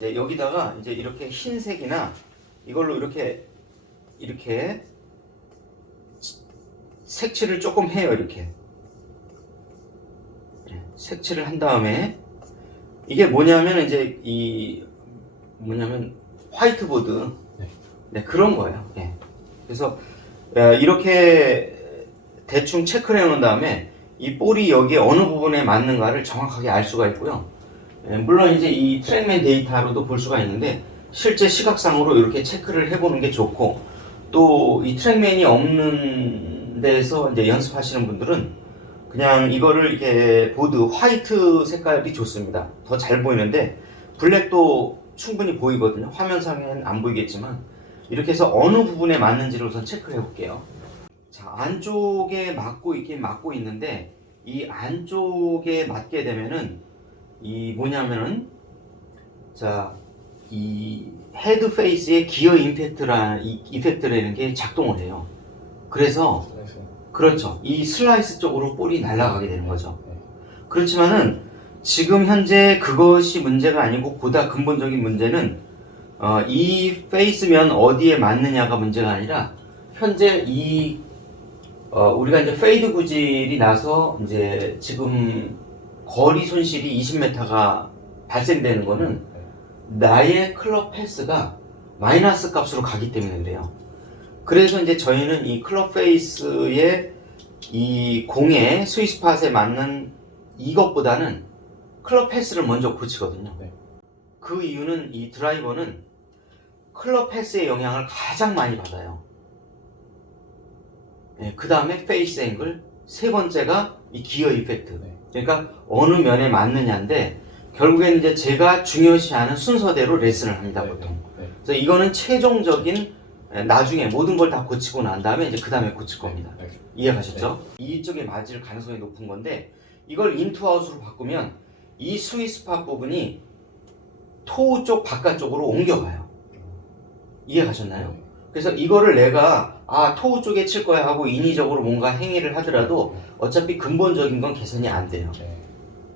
이제 여기다가 이제 이렇게 흰색이나 이걸로 이렇게 색칠을 조금 해요. 이렇게 색칠을 한 다음에 이게 뭐냐면 이제 뭐냐면 화이트보드 네, 그런 거예요. 네. 그래서 이렇게 대충 체크를 해놓은 다음에 이 볼이 여기에 어느 부분에 맞는가를 정확하게 알 수가 있고요. 물론 이제 이 트랙맨 데이터로도 볼 수가 있는데 실제 시각상으로 이렇게 체크를 해보는 게 좋고, 또 이 트랙맨이 없는 데서 이제 연습하시는 분들은 그냥 이거를 이렇게 보드 화이트 색깔이 좋습니다. 더 잘 보이는데 블랙도 충분히 보이거든요. 화면상에는 안 보이겠지만 이렇게 해서 어느 부분에 맞는지를 우선 체크를 해볼게요. 자, 안쪽에 맞고 있긴 맞고 있는데 이 안쪽에 맞게 되면은 이 뭐냐면은 자, 이 헤드 페이스의 기어 이펙트라는 게 작동을 해요. 그래서 그렇죠. 이 슬라이스 쪽으로 볼이 날아가게 되는 거죠. 그렇지만은 지금 현재 그것이 문제가 아니고 보다 근본적인 문제는 이 페이스면 어디에 맞느냐가 문제가 아니라 현재 우리가 이제 페이드 구질이 나서 이제 지금 거리 손실이 20m가 발생되는 거는 나의 클럽 패스가 마이너스 값으로 가기 때문에 그래요. 그래서 이제 저희는 이 클럽 페이스의 이 공의 스위스팟에 맞는 이것보다는 클럽 패스를 먼저 고치거든요. 그 이유는 이 드라이버는 클럽 패스의 영향을 가장 많이 받아요. 그 다음에 페이스 앵글, 세 번째가 이 기어 이펙트. 그러니까 어느 면에 맞느냐인데 결국에는 이제 제가 중요시하는 순서대로 레슨을 합니다, 보통. 그래서 이거는 최종적인 나중에 모든 걸 다 고치고 난 다음에 이제 그 다음에 고칠 겁니다. 이해가셨죠? 이쪽에 맞을 가능성이 높은 건데 이걸 인투아웃으로 바꾸면 이 스위스팟 부분이 토우 쪽 바깥쪽으로 옮겨가요. 이해가셨나요? 그래서 이거를 내가 토우 쪽에 칠 거야 하고 인위적으로 뭔가 행위를 하더라도 어차피 근본적인 건 개선이 안 돼요.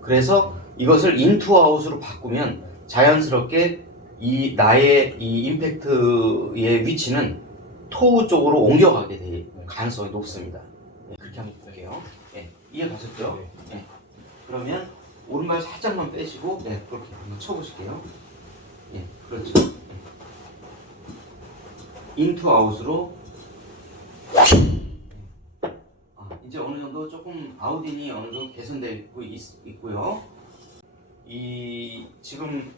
그래서 이것을 인투아웃으로 바꾸면 자연스럽게 나의 이 임팩트의 위치는 토우 쪽으로 옮겨가게 될 가능성이 높습니다. 그렇게 한번 볼게요. 이해가셨죠? 그러면 오른발 살짝만 빼시고 그렇게 한번 쳐보실게요. 그렇죠. 인투 아웃으로 이제 어느 정도 조금 아웃인이 어느 정도 개선되고 있고요. 지금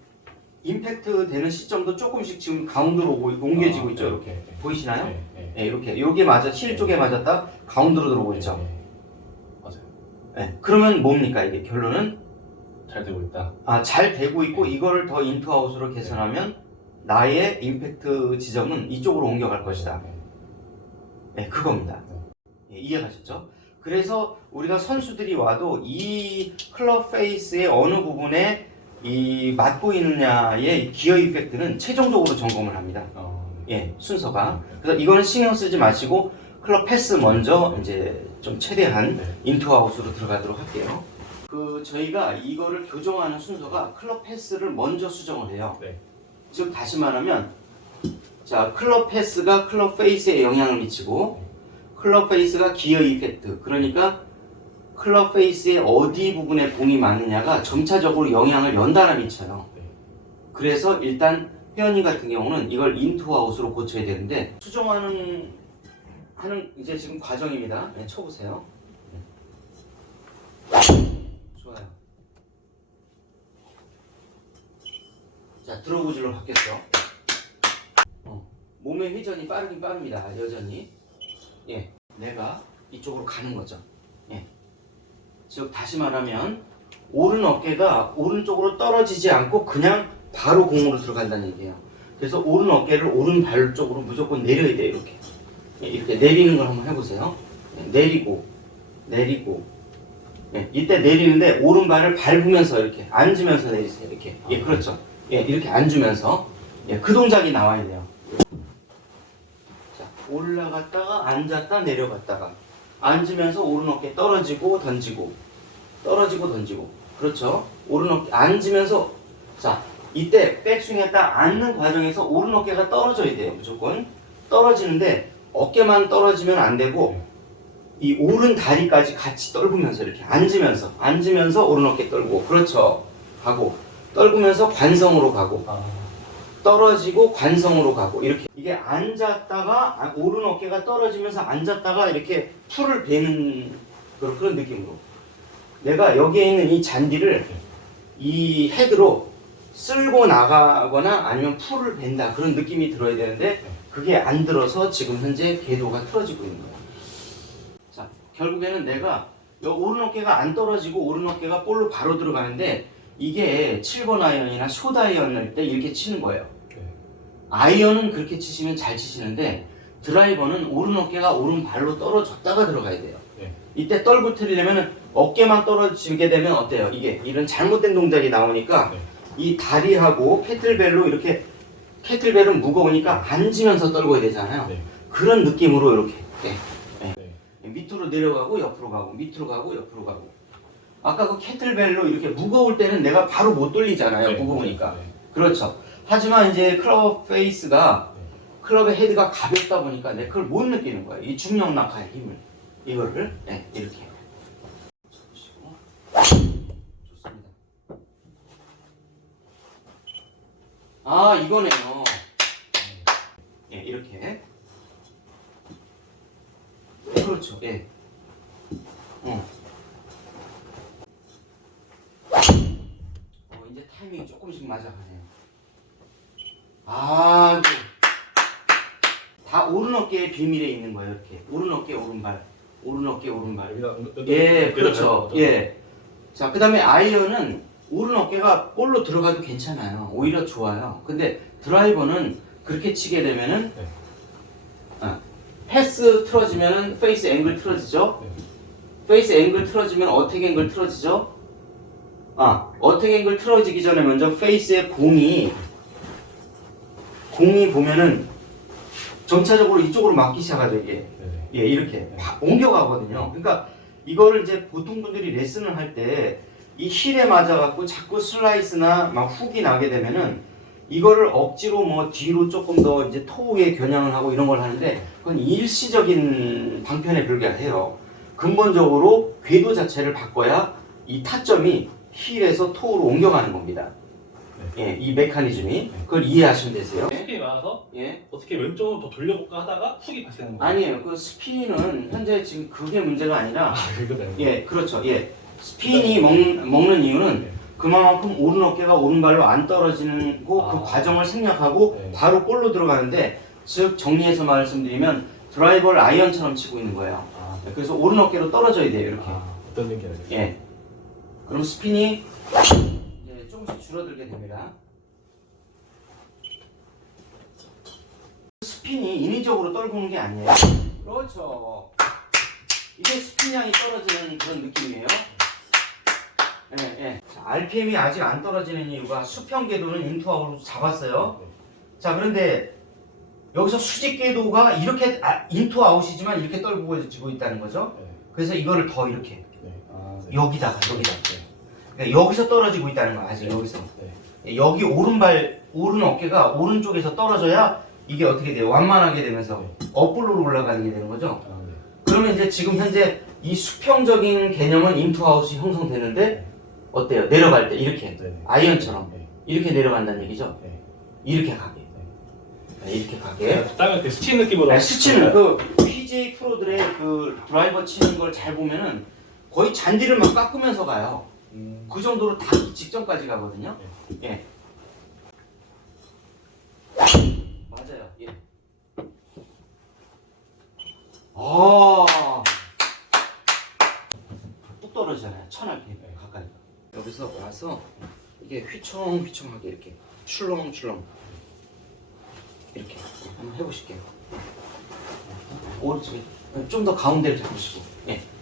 임팩트 되는 시점도 조금씩 지금 가운데로 옮겨지고 있죠. 이렇게 보이시나요? 이렇게 여기에 맞아 실 쪽에 맞았다 가운데로 들어오고 있죠. 맞아요. 그러면 뭡니까 이게 결론은 잘 되고 있다. 잘 되고 있고 이거를 더 인투 아웃으로 개선하면 나의 임팩트 지점은 이쪽으로 옮겨갈 것이다. 그겁니다. 이해가셨죠? 그래서 우리가 선수들이 와도 이 클럽 페이스의 어느 부분에 맞고 있느냐의 기어 이펙트는 최종적으로 점검을 합니다. 순서가. 그래서 이거는 신경 쓰지 마시고 클럽 패스 먼저 이제 좀 최대한 인투 아웃으로 들어가도록 할게요. 저희가 이거를 교정하는 순서가 클럽 패스를 먼저 수정을 해요. 즉 다시 말하면 자, 클럽 패스가 클럽 페이스에 영향을 미치고 클럽 페이스가 기어 이펙트, 그러니까 클럽 페이스의 어디 부분에 공이 맞느냐가 점차적으로 영향을 연달아 미쳐요. 그래서 일단 회원님 같은 경우는 이걸 인투 아웃으로 고쳐야 되는데 수정하는 이제 지금 과정입니다. 쳐보세요. 좋아요. 자, 드로우질로 바뀌었죠. 몸의 회전이 빠르긴 빠릅니다. 여전히. 내가 이쪽으로 가는 거죠. 즉 다시 말하면 오른 어깨가 오른쪽으로 떨어지지 않고 그냥 바로 공으로 들어간다는 얘기예요. 그래서 오른 어깨를 오른 발 쪽으로 무조건 내려야 돼요. 이렇게 내리는 걸 한번 해보세요. 내리고 이때 내리는데 오른발을 밟으면서 이렇게 앉으면서 내리세요. 이렇게 그렇죠. 이렇게 앉으면서 그 동작이 나와야 돼요. 자, 올라갔다가 앉았다 내려갔다가 앉으면서 오른 어깨 떨어지고 던지고 떨어지고 던지고, 그렇죠. 오른 어깨 앉으면서 자 이때 백스윙에 딱 앉는 과정에서 오른 어깨가 떨어져야 돼요. 무조건 떨어지는데 어깨만 떨어지면 안 되고 이 오른 다리까지 같이 떨구면서 이렇게 앉으면서 오른 어깨 떨고 그렇죠. 가고 떨구면서 관성으로 가고 떨어지고 관성으로 가고 이렇게 이게 앉았다가 오른 어깨가 떨어지면서 앉았다가 이렇게 풀을 베는 그런 느낌으로 내가 여기에 있는 이 잔디를 이 헤드로 쓸고 나가거나 아니면 풀을 벤다 그런 느낌이 들어야 되는데 그게 안 들어서 지금 현재 궤도가 틀어지고 있는 거예요. 자, 결국에는 내가 오른 어깨가 안 떨어지고 오른 어깨가 볼로 바로 들어가는데 이게 7번 아이언이나 숏 아이언일 때 이렇게 치는 거예요. 아이언은 그렇게 치시면 잘 치시는데 드라이버는 오른 어깨가 오른 발로 떨어졌다가 들어가야 돼요. 이때 떨고 틀리려면 어깨만 떨어지게 되면 어때요? 이게 이런 잘못된 동작이 나오니까 이 다리하고 캐틀벨로 이렇게 캐틀벨은 무거우니까 앉으면서 떨궈야 되잖아요. 그런 느낌으로 이렇게 밑으로 내려가고 옆으로 가고 밑으로 가고 옆으로 가고 아까 그 캐틀벨로 이렇게 무거울 때는 내가 바로 못 돌리잖아요. 무거우니까. 그렇죠. 하지만 이제 클럽 페이스가 클럽의 헤드가 가볍다 보니까 내가 그걸 못 느끼는 거예요. 이 중력 낙하의 힘을 이거를 이렇게 보시고 좋습니다. 아 이거네요. 이렇게 그렇죠. 이제 타이밍이 조금씩 맞아가네요. 아이고 다 오른 어깨의 비밀에 있는 거예요. 이렇게 오른 어깨 오른발 오른 어깨 오른발 그렇죠. 자, 그 다음에 아이언은 오른 어깨가 볼로 들어가도 괜찮아요. 오히려 좋아요. 근데 드라이버는 그렇게 치게 되면은 패스 틀어지면은 페이스 앵글 틀어지죠. 페이스 앵글 틀어지면 어택 앵글 틀어지죠. 어택 앵글 틀어지기 전에 먼저 페이스의 공이 보면은 점차적으로 이쪽으로 맞기 시작하죠. 이게 이렇게 옮겨가거든요. 그러니까 이거를 이제 보통 분들이 레슨을 할 때 이 힐에 맞아갖고 자꾸 슬라이스나 막 훅이 나게 되면은 이거를 억지로 뭐 뒤로 조금 더 이제 토우에 겨냥을 하고 이런 걸 하는데 그건 일시적인 방편에 불과해요. 근본적으로 궤도 자체를 바꿔야 이 타점이 힐에서 토우로 옮겨가는 겁니다. 이 메커니즘이 그걸 이해하시면 되세요. 스핀이 많아서 어떻게 왼쪽으로 더 돌려볼까 하다가 훅이 발생한 거예요? 아니에요. 그 스핀은 현재 지금 그게 문제가 아니라 그렇죠. 스핀이 먹는 이유는 그만큼 오른 어깨가 오른발로 안 떨어지는 그 과정을 생략하고 바로 볼로 들어가는데 즉 정리해서 말씀드리면 드라이버를 아이언처럼 치고 있는 거예요. 그래서 오른 어깨로 떨어져야 돼요. 이렇게. 어떤 느낌이에요? 그럼 스핀이 이제 조금씩 줄어들게 됩니다. 스핀이 인위적으로 떨구는 게 아니에요. 그렇죠. 이게 스핀량이 떨어지는 그런 느낌이에요. 자, RPM이 아직 안 떨어지는 이유가 수평 궤도는 인투아웃으로 잡았어요. 자, 그런데 여기서 수직 궤도가 이렇게 인투아웃이지만 이렇게 떨구어지고 있다는 거죠. 그래서 이거를 더 이렇게 여기다가 그러니까 여기서 떨어지고 있다는 거야. 아직 여기서 여기 오른 어깨가 오른쪽에서 떨어져야 이게 어떻게 돼요? 완만하게 되면서 업블로로 올라가는 게 되는 거죠. 그러면 이제 지금 현재 이 수평적인 개념은 인투아웃이 형성되는데 어때요? 내려갈 때 이렇게 아이언처럼 이렇게 내려간다는 얘기죠. 이렇게 가게. 이렇게 가게. 땅을 그 스친 느낌으로. 스치는 그 PGA 프로들의 그 드라이버 치는 걸 잘 보면은 거의 잔디를 막 깎으면서 가요. 그 정도로 닿기 직전까지 가거든요. 맞아요. 뚝 떨어지잖아요. 1000rpm 가까이. 여기서 와서 이게 휘청휘청하게 이렇게 출렁출렁 이렇게 한번 해보실게요. 오른쪽에 좀 더 가운데를 잡으시고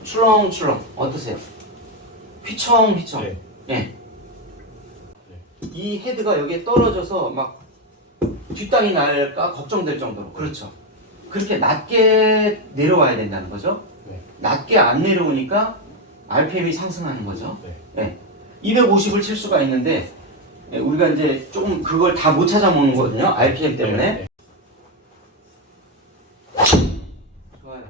출렁출렁 어떠세요? 휘청휘청. 이 헤드가 여기에 떨어져서 막 뒷땅이 날까 걱정될 정도로. 그렇죠. 그렇게 낮게 내려와야 된다는 거죠. 낮게 안 내려오니까 RPM이 상승하는 거죠. 250을 칠 수가 있는데 예, 우리가 이제 조금 그걸 다 못 찾아먹는 거거든요. RPM 때문에. 네. 좋아요.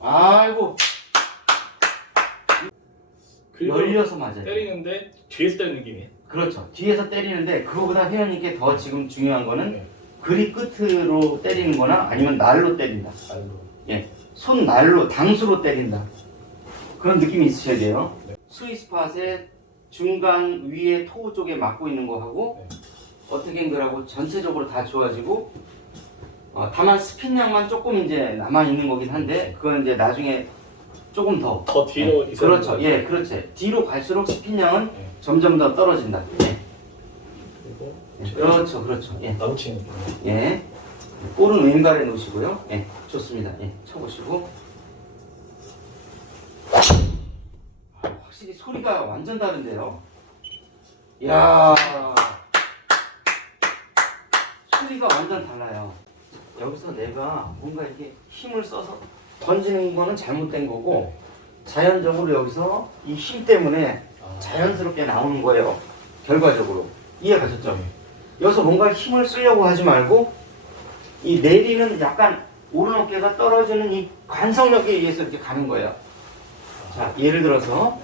아이고. 그리고 열려서 맞아요. 때리는데 뒤에서 때리는 느낌이에요. 그렇죠. 뒤에서 때리는데 그거보다 회원님께 더 지금 중요한 거는 네. 그립 끝으로 때리는 거나 아니면 날로 때린다. 알고. 예. 손 날로, 당수로 때린다. 그런 느낌이 있으셔야 돼요. 네. 스위스팟의 중간 위에 토우 쪽에 막고 있는 거하고 네. 어택앵글하고 전체적으로 다 좋아지고 다만 스핀량만 조금 이제 남아 있는 거긴 한데 그건 이제 나중에 조금 더 뒤로 예. 있어야 그렇죠. 되는 예, 그렇지. 뒤로 갈수록 스핀량은 네. 점점 더 떨어진다. 예. 그리고 예. 그렇죠, 그렇죠. 예. 나무치는 느낌. 예. 볼은 왼발에 놓으시고요. 예, 좋습니다. 예, 쳐보시고. 확실히 소리가 완전 다른데요. 이야. 소리가 완전 달라요. 여기서 내가 뭔가 이렇게 힘을 써서 던지는 거는 잘못된 거고, 자연적으로 여기서 이 힘 때문에 자연스럽게 나오는 거예요. 결과적으로. 이해가셨죠? 여기서 뭔가 힘을 쓰려고 하지 말고, 이 내리는 약간 오른 어깨가 떨어지는 이 관성력에 의해서 이렇게 가는 거예요. 자, 예를 들어서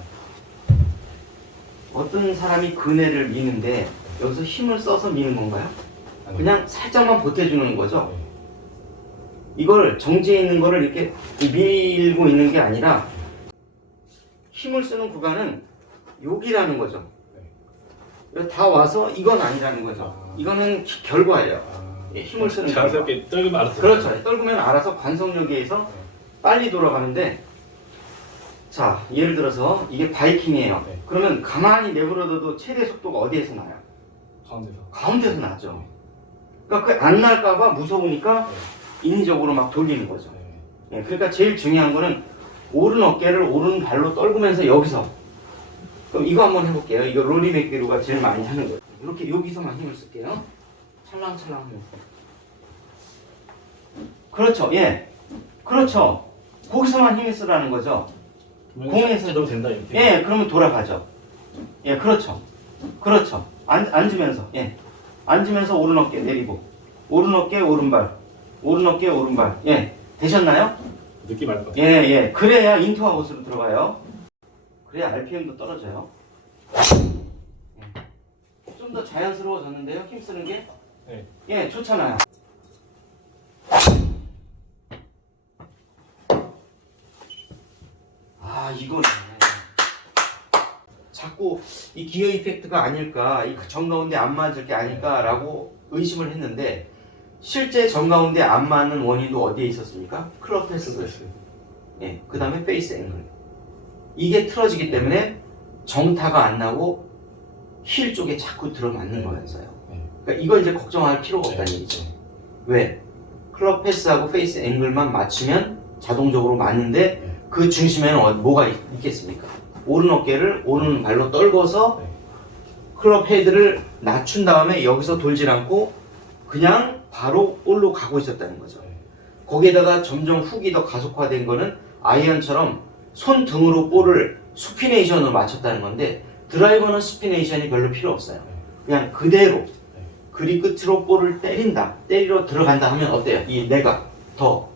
어떤 사람이 그네를 미는데 여기서 힘을 써서 미는 건가요? 그냥 살짝만 보태주는 거죠. 이걸 정지해 있는 거를 이렇게 밀고 있는 게 아니라 힘을 쓰는 구간은 여기라는 거죠. 다 와서 이건 아니라는 거죠. 이거는 결과예요. 예, 힘을 쓰는 거예요. 자연스럽게 떨면 알아서. 그렇죠. 떨구면 알아서 관성력에 의해서 빨리 돌아가는데, 자, 예를 들어서 이게 바이킹이에요. 네. 그러면 가만히 내버려둬도 최대 속도가 어디에서 나요? 가운데서. 가운데서 나죠. 그러니까 그 안 날까봐 무서우니까 인위적으로 막 돌리는 거죠. 네. 예, 그러니까 제일 중요한 거는 오른 어깨를 오른 발로 떨구면서 여기서. 그럼 이거 한번 해볼게요. 이거 로리 맥기루가 제일 많이 하는 거예요. 이렇게 여기서만 힘을 쓸게요. 찰랑찰랑 하면서. 그렇죠. 예. 그렇죠. 거기서만 힘을 쓰라는 거죠. 공에서 넣어도 된다 이렇게. 예, 그러면 돌아가죠. 예, 그렇죠. 그렇죠. 앉으면서. 예. 앉으면서 오른 어깨 내리고. 오른 어깨 오른발. 오른 어깨 오른발. 예. 되셨나요? 느낌 알 거예요. 예, 예. 그래야 인투아웃으로 들어가요. 그래야 RPM도 떨어져요. 좀 더 자연스러워졌는데요. 힘 쓰는 게? 네. 예, 좋잖아요. 아, 이거네. 자꾸 이 기어 이펙트가 아닐까, 이 정가운데 안 맞을 게 아닐까라고 의심을 했는데, 실제 정가운데 안 맞는 원인도 어디에 있었습니까? 클럽 패스. 예, 그 다음에 페이스 앵글. 이게 틀어지기 때문에 정타가 안 나고 힐 쪽에 자꾸 들어맞는 거였어요. 그러니까 이거 이제 걱정할 필요가 없다는 얘기죠. 왜? 클럽 패스하고 페이스 앵글만 맞추면 자동적으로 맞는데 그 중심에는 뭐가 있겠습니까? 오른 어깨를 오른 발로 떨궈서 클럽 헤드를 낮춘 다음에 여기서 돌질 않고 그냥 바로 볼로 가고 있었다는 거죠. 거기에다가 점점 훅이 더 가속화된 거는 아이언처럼 손등으로 볼을 수피네이션으로 맞췄다는 건데, 드라이버는 스피네이션이 별로 필요 없어요. 그냥 그대로 그립 끝으로 볼을 때린다, 때리러 들어간다 하면 어때요? 이 내가 더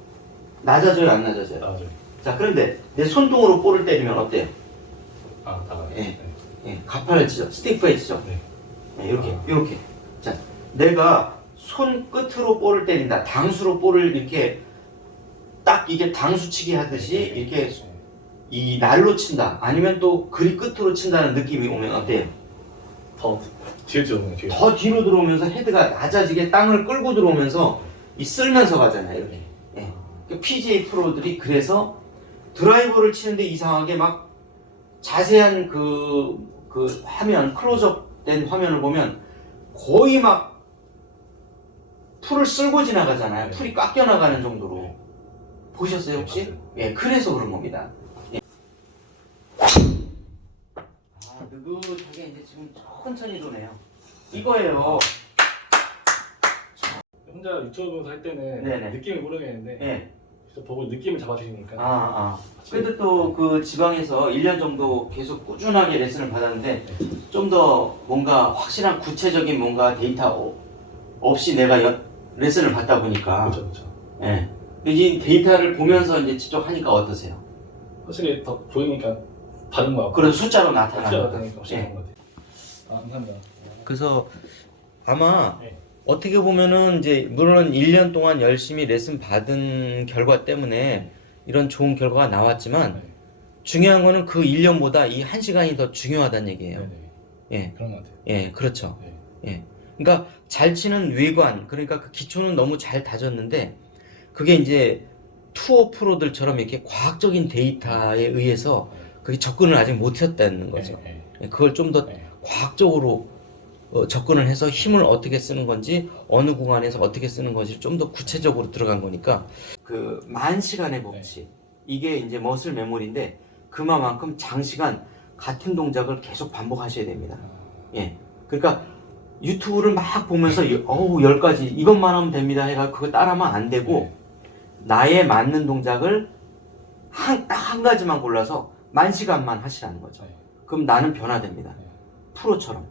낮아져요, 안 낮아져요? 맞아요. 자, 그런데 내 손등으로 볼을 때리면 어때요? 아, 나가요. 예. 예, 가팔해지죠, 스티프해지죠. 네. 예, 이렇게. 자, 내가 손 끝으로 볼을 때린다, 당수로 볼을 이렇게 딱 이게 당수치기 하듯이 이렇게 이 날로 친다, 아니면 또 그립 끝으로 친다는 느낌이 오면 어때요? 더 뒤에 들어오는 거예요. 더 뒤로 들어오면서 헤드가 낮아지게 땅을 끌고 들어오면서 이 쓸면서 가잖아요, 이렇게. 예. 그 PGA 프로들이 그래서 드라이버를 치는데 이상하게 막 자세한 그 화면, 클로즈업 된 화면을 보면 거의 막 풀을 쓸고 지나가잖아요. 풀이 깎여 나가는 정도로. 보셨어요, 혹시? 예, 그래서 그런 겁니다. 예. 아, 느긋하게 이제 지금 천천히 도네요. 이거예요. 혼자 유튜브 보면서 할 때는 네네. 느낌을 모르겠는데 예. 저 보고 느낌을 잡아주시니까. 그래도 또 그 지방에서 1년 정도 계속 꾸준하게 레슨을 받았는데 좀 더 뭔가 확실한 구체적인 뭔가 데이터 없이 내가 레슨을 받다 보니까 그렇죠, 그렇죠. 예. 이 데이터를 보면서 이제 직접 하니까 어떠세요? 확실히 더 보이니까 다른 거 같고. 그런 숫자로 숫자가 나타나는 나타나니까 확실히 다른 것 같아요. 감사합니다. 그래서 아마 네. 어떻게 보면은 이제 물론 1년 동안 열심히 레슨 받은 결과 때문에 이런 좋은 결과가 나왔지만 네. 중요한 거는 그 1년보다 이 1시간이 더 중요하다는 얘기예요. 네네. 예. 그런 것 같아요. 예, 그렇죠. 네. 예. 그러니까 잘 치는 외관, 그러니까 그 기초는 너무 잘 다졌는데 그게 이제 투어 프로들처럼 이렇게 과학적인 데이터에 의해서 그게 접근을 아직 못했다는 거죠. 네. 예, 그걸 좀 더 네. 과학적으로 접근을 해서 힘을 어떻게 쓰는 건지 어느 구간에서 어떻게 쓰는 건지 좀 더 구체적으로 들어간 거니까 그 만 시간의 법칙 이게 이제 머슬 메모리인데 그만큼 장시간 같은 동작을 계속 반복하셔야 됩니다. 예, 그러니까 유튜브를 막 보면서 어우 10가지 이것만 하면 됩니다 해가 그거 따라하면 안 되고 나에 맞는 동작을 딱 한 가지만 골라서 만 시간만 하시라는 거죠. 그럼 나는 변화됩니다. 프로처럼.